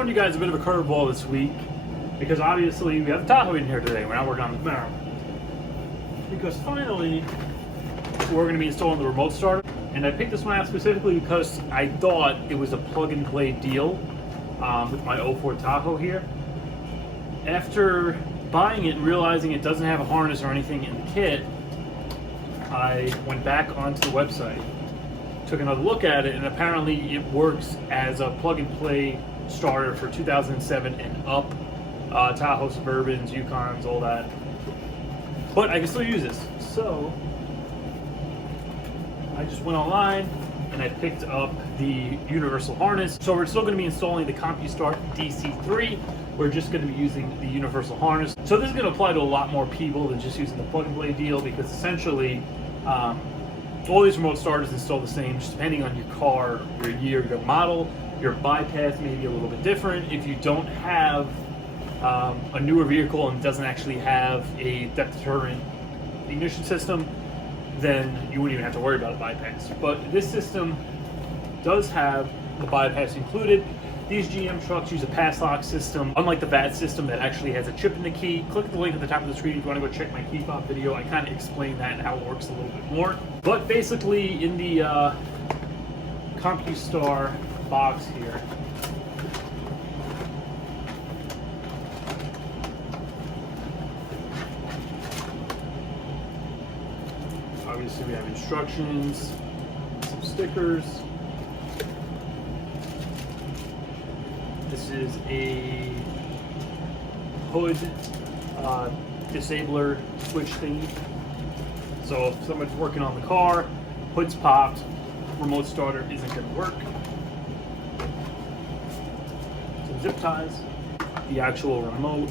throwing you guys a bit of a curveball this week because obviously we have the Tahoe in here today. We're not working on the Camaro. Because finally, we're going to be installing the remote starter. And I picked this one out specifically because I thought it was a plug-and-play deal with my 04 Tahoe here. After buying it and realizing it doesn't have a harness or anything in the kit, I went back onto the website, took another look at it, and apparently it works as a plug-and-play starter for 2007 and up Tahoe Suburbans, Yukons, all that. But I can still use this. So I just went online and I picked up the universal harness. So we're still going to be installing the CompuStart DC3. We're just going to be using the universal harness. So this is going to apply to a lot more people than just using the plug-and-play deal, because essentially all these remote starters install the same, just depending on your car, your year, your model. Your bypass may be a little bit different. If you don't have a newer vehicle and doesn't actually have a depth deterrent ignition system, then you wouldn't even have to worry about a bypass. But this system does have the bypass included. These GM trucks use a pass lock system, unlike the VAT system that actually has a chip in the key. Click the link at the top of the screen if you want to go check my key fob video. I kind of explain that and how it works a little bit more. But basically, in the CompuStar box here, obviously we have instructions, some stickers. This is a hood disabler switch thingy. So if someone's working on the car, hood's popped, remote starter isn't going to work. Some zip ties, the actual remote,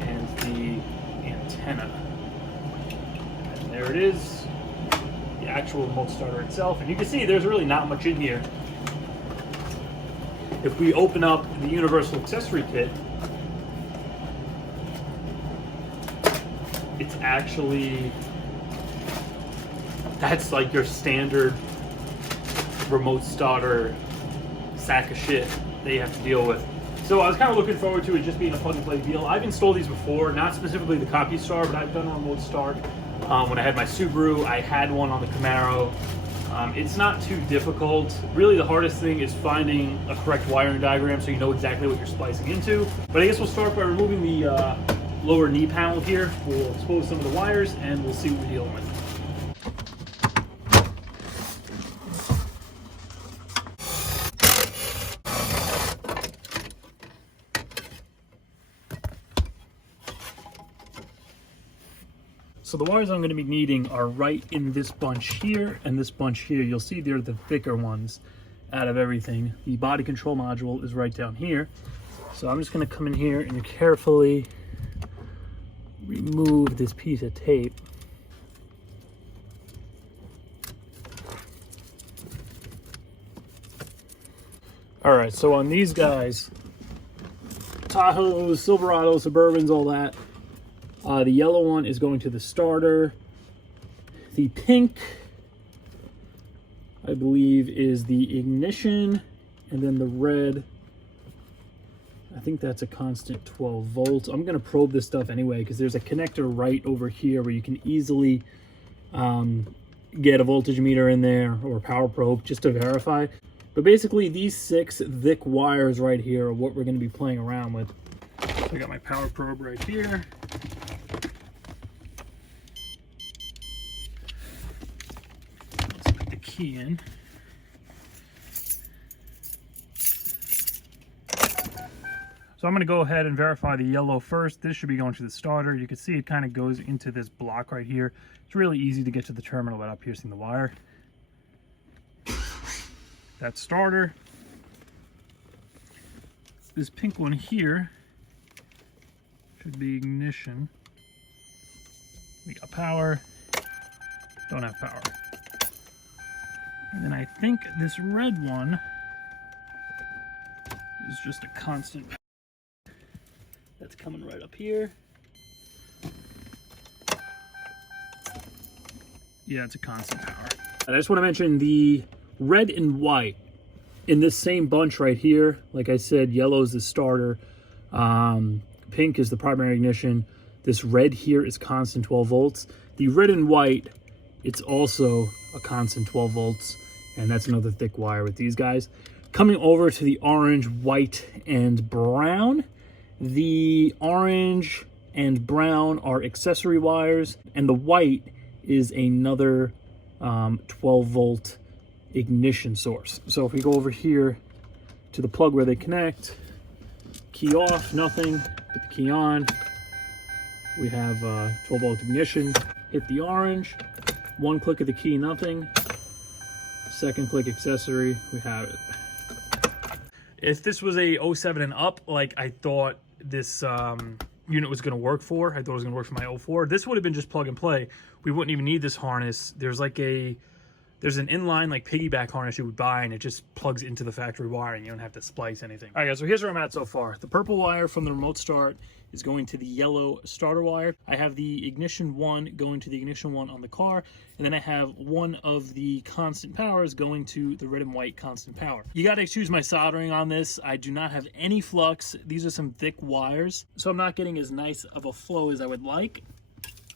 and the antenna. And there it is, the actual remote starter itself. And you can see there's really not much in here. If we open up the universal accessory kit, it's actually, that's like your standard remote starter sack of shit that you have to deal with. So I was kind of looking forward to it just being a plug and play deal. I've installed these before, not specifically the CompuStar, but I've done a remote start. When I had my Subaru, I had one on the Camaro. It's not too difficult. Really, the hardest thing is finding a correct wiring diagram so you know exactly what you're splicing into. But I guess we'll start by removing the lower knee panel here. We'll expose some of the wires and we'll see what we're dealing with. So the wires I'm going to be needing are right in this bunch here and this bunch here. You'll see they're the thicker ones out of everything. The body control module is right down here. So I'm just going to come in here and carefully remove this piece of tape. All right, so on these guys, Tahoes, Silverados, Suburbans, all that, the yellow one is going to the starter. The pink, I believe, is the ignition. And then the red, I think that's a constant 12 volts. I'm going to probe this stuff anyway because there's a connector right over here where you can easily get a voltage meter in there or a power probe just to verify. But basically, these 6 thick wires right here are what we're going to be playing around with. I got my power probe right here. Key in. So I'm going to go ahead and verify the yellow first. This should be going to the starter. You can see it kind of goes into this block right here. It's really easy to get to the terminal without piercing the wire. That's starter. This pink one here should be ignition. We got power. Don't have power. And then I think this red one is just a constant that's coming right up here. Yeah, it's a constant power. And I just want to mention the red and white in this same bunch right here, like I said, yellow is the starter, pink is the primary ignition. This red here is constant 12 volts. The red and white, it's also a constant 12 volts, and that's another thick wire with these guys. Coming over to the orange, white, and brown. The orange and brown are accessory wires, and the white is another 12 volt ignition source. So if we go over here to the plug where they connect, key off, nothing, put the key on, we have 12 volt ignition. Hit the orange, one click of the key, nothing, second click accessory, we have it. If this was a 07 and up, like I thought this unit was going to work for, I thought it was going to work for my 04, this would have been just plug and play. We wouldn't even need this harness. There's an inline like piggyback harness you would buy, and it just plugs into the factory wiring. You don't have to splice anything. All right, guys, so here's where I'm at so far. The purple wire from the remote start is going to the yellow starter wire. I have the ignition one going to the ignition one on the car, and then I have one of the constant powers going to the red and white constant power. You got to excuse my soldering on this. I do not have any flux. These are some thick wires, so I'm not getting as nice of a flow as I would like,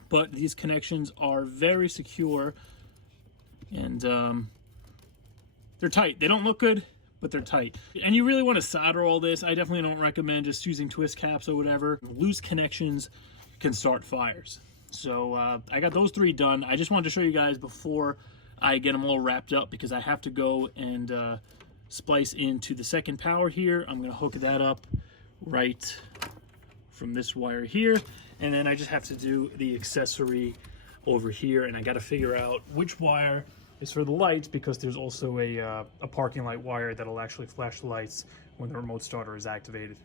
but these connections are very secure. And they're tight. They don't look good, but they're tight. And you really want to solder all this. I definitely don't recommend just using twist caps or whatever. Loose connections can start fires. So I got those three done. I just wanted to show you guys before I get them all wrapped up, because I have to go and splice into the second power here. I'm going to hook that up right from this wire here. And then I just have to do the accessory over here, and I got to figure out which wire is for the lights, because there's also a parking light wire that'll actually flash the lights when the remote starter is activated.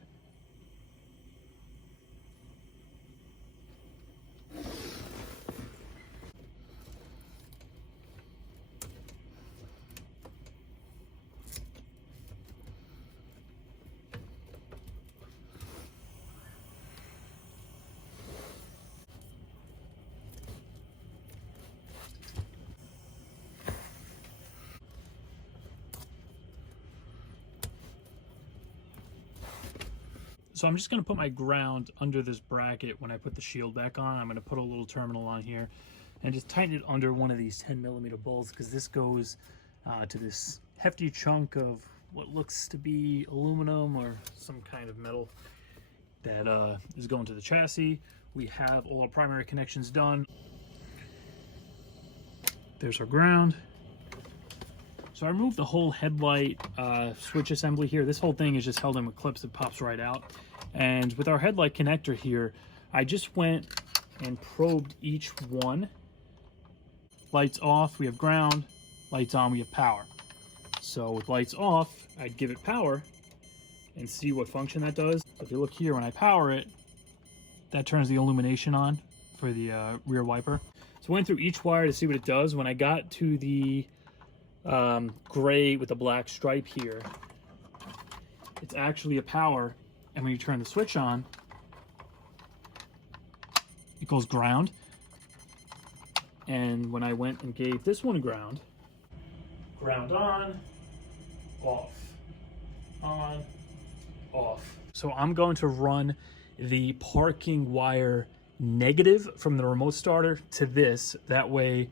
So I'm just going to put my ground under this bracket. When I put the shield back on, I'm going to put a little terminal on here and just tighten it under one of these 10mm bolts, because this goes to this hefty chunk of what looks to be aluminum or some kind of metal that is going to the chassis. We have all our primary connections done. There's our ground. So I removed the whole headlight switch assembly here. This whole thing is just held in with clips that pops right out. And with our headlight connector here, I just went and probed each one. Lights off, we have ground. Lights on, we have power. So with lights off, I'd give it power and see what function that does. If you look here, when I power it, that turns the illumination on for the rear wiper. So I went through each wire to see what it does. When I got to the gray with the black stripe here, it's actually a power, and when you turn the switch on, it goes ground. And when I went and gave this one ground on, off, on, off. So I'm going to run the parking wire negative from the remote starter to this. That way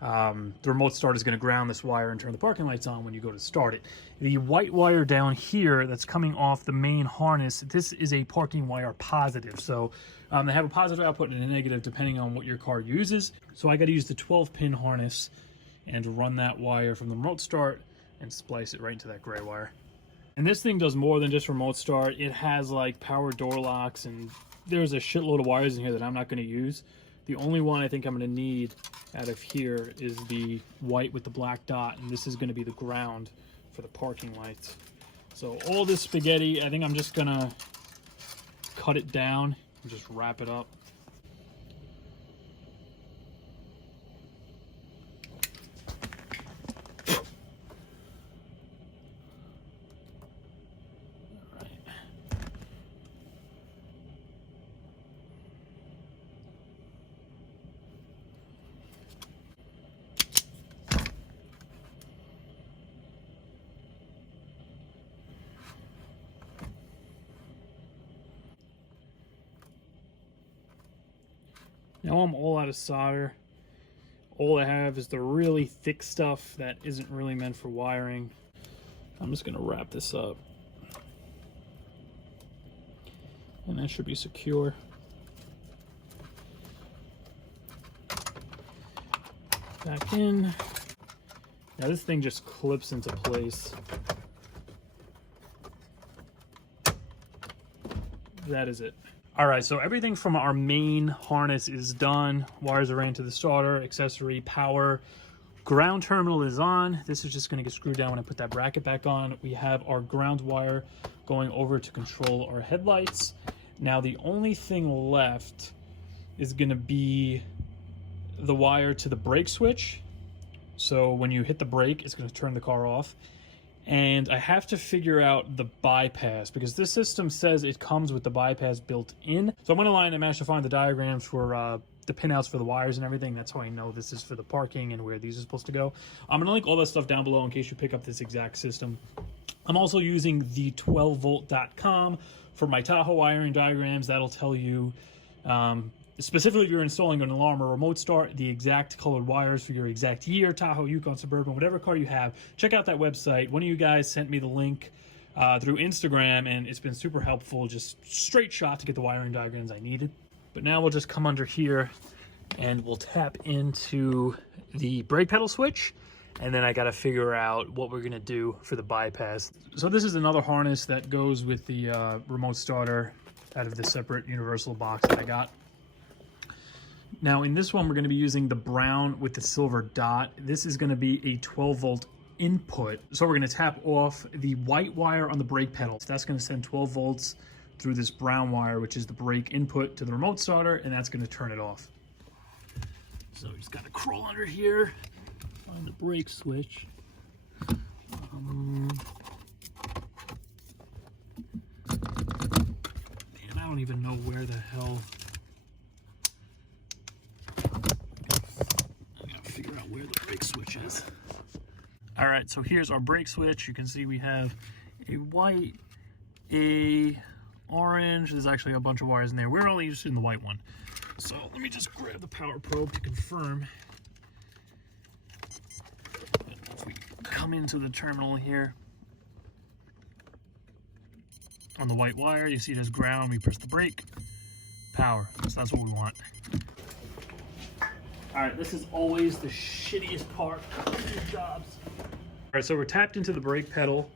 the remote starter is going to ground this wire and turn the parking lights on when you go to start it. The white wire down here that's coming off the main harness, this is a parking wire positive. So they have a positive output and a negative depending on what your car uses. So I got to use the 12-pin harness and run that wire from the remote start and splice it right into that gray wire. And this thing does more than just remote start. It has like power door locks, and there's a shitload of wires in here that I'm not going to use. The only one I think I'm going to need out of here is the white with the black dot, and this is going to be the ground for the parking lights. So all this spaghetti, I think I'm just going to cut it down and just wrap it up. know I'm all out of solder. All I have is the really thick stuff that isn't really meant for wiring. I'm just gonna wrap this up. And that should be secure. Back in. Now this thing just clips into place. That is it. All right, so everything from our main harness is done. Wires are ran to the starter, accessory, power. Ground terminal is on. This is just gonna get screwed down when I put that bracket back on. We have our ground wire going over to control our headlights. Now the only thing left is gonna be the wire to the brake switch. So when you hit the brake, it's gonna turn the car off. And I have to figure out the bypass because this system says it comes with the bypass built in. So I'm going to line and match to find the diagrams for the pinouts for the wires and everything. That's how I know this is for the parking and where these are supposed to go. I'm going to link all that stuff down below in case you pick up this exact system. I'm also using the 12volt.com for my Tahoe wiring diagrams. That'll tell you specifically if you're installing an alarm or remote start, the exact colored wires for your exact year, Tahoe, Yukon, Suburban, whatever car you have. Check out that website. One of you guys sent me the link through Instagram, and it's been super helpful. Just straight shot to get the wiring diagrams I needed. But now we'll just come under here and we'll tap into the brake pedal switch. And then I got to figure out what we're going to do for the bypass. So this is another harness that goes with the remote starter out of the separate universal box that I got. Now in this one, we're going to be using the brown with the silver dot. This is going to be a 12 volt input. So we're going to tap off the white wire on the brake pedal. So that's going to send 12 volts through this brown wire, which is the brake input to the remote starter, and that's going to turn it off. So we just got to crawl under here, find the brake switch. Man, I don't even know where the hell. Figure out where the brake switch is. All right, so here's our brake switch. You can see we have a white, a orange. There's actually a bunch of wires in there. We're only interested in the white one. So let me just grab the power probe to confirm. If we come into the terminal here, on the white wire, you see there's ground. We press the brake, power. So that's what we want. All right, this is always the shittiest part of these jobs. All right, so we're tapped into the brake pedal.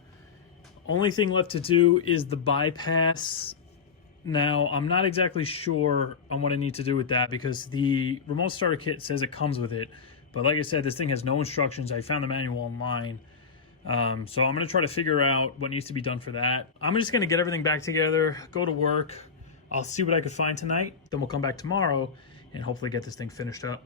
Only thing left to do is the bypass. Now, I'm not exactly sure on what I need to do with that because the remote starter kit says it comes with it. But like I said, this thing has no instructions. I found the manual online. So I'm gonna try to figure out what needs to be done for that. I'm just gonna get everything back together, go to work. I'll see what I could find tonight. Then we'll come back tomorrow and hopefully get this thing finished up.